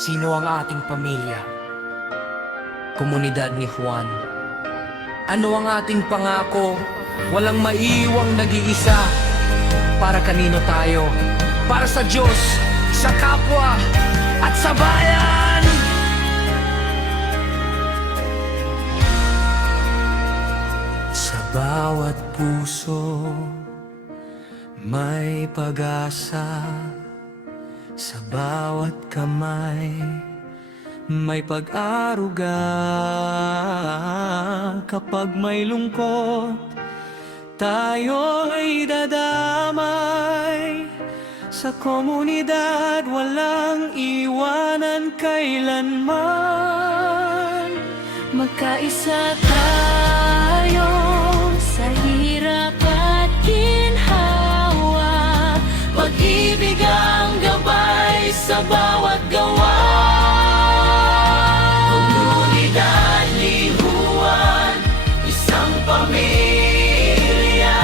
Sino ang ating pamilya? Komunidad ni Juan. Ano ang ating pangako? Walang maiiwang nag-iisa. Para kanino tayo? Para sa Diyos, sa kapwa, at sa bayan! Sa bawat puso, may pag-asa. Sa bawat kamay, may pag-aruga. Kapag may lungkot, tayo'y dadamay. Sa komunidad, walang iwanan kailanman. Magkaisa tayo sa hirap at ginhawa. Pag-ibig ang gabay sa bawat gawa. Komunidad ni Juan, isang pamilya,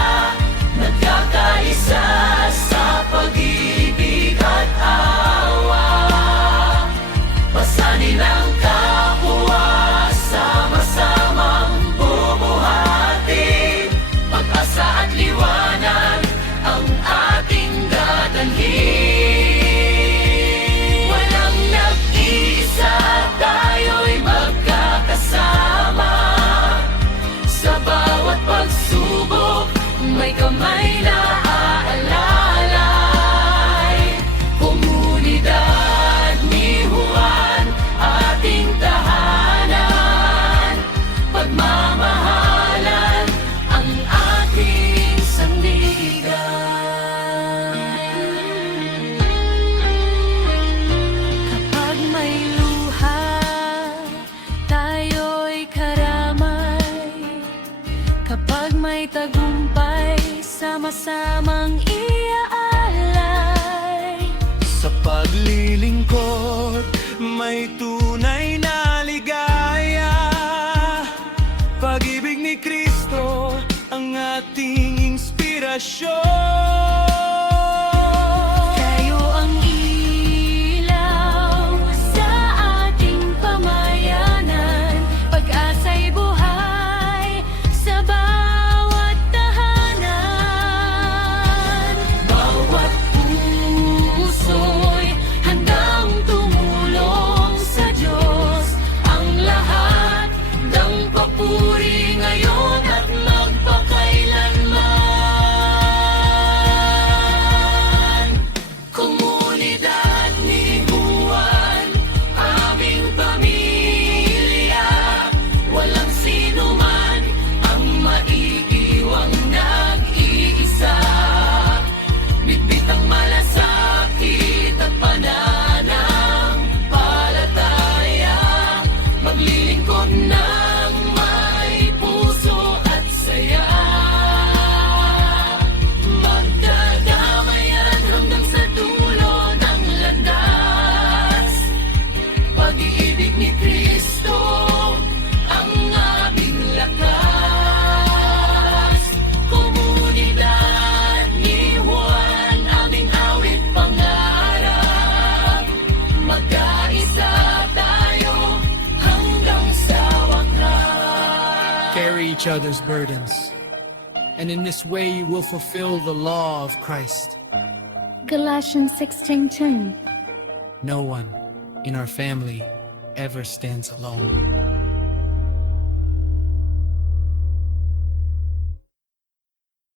nagkakaisa sa pag-ibig at awa. Pasanin ang kapwa, sama-samang bumuhati. Pag-asa at liwanag ang ating dadalhin. Walang nag-iisa, tayo'y magkakasama. Sa bawat pagsubok, may kamay na aalalay. Komunidad ni Juan, ating tahanan. Pagmamahalan ang ating sandigan. Kapag may luha, tayo'y karamay. Kapag may tagumpay, sama-samang iaalay. Sa paglilingkod, may tunay na ligaya. Pag-ibig ni Kristo ang ating inspirasyon. Tayo ang ilaw sa ating pamayanan. Pag-asa'y buhay sa bawat tahanan. Bawat puso'y handang tumulong sa Diyos. Ang lahat ng papuri ngayon at magpakailanman. Komunidad ni Juan, aming pamilya. Walang sino man ang maiiwang nag-iisa. Bitbit ang malasakit at pananampalataya. Maglilingkod ng may puso at saya. Magdadamayan hanggang sa dulo ng landas. Pag-ibig ni Kristo ang aming lakas. Komunidad ni Juan, aming awit pangarap. Magkaisa tayo hanggang sa wakas. Carry each other's burdens, and in this way you will fulfill the law of Christ. Galatians 16:2. No one in our family ever stands alone.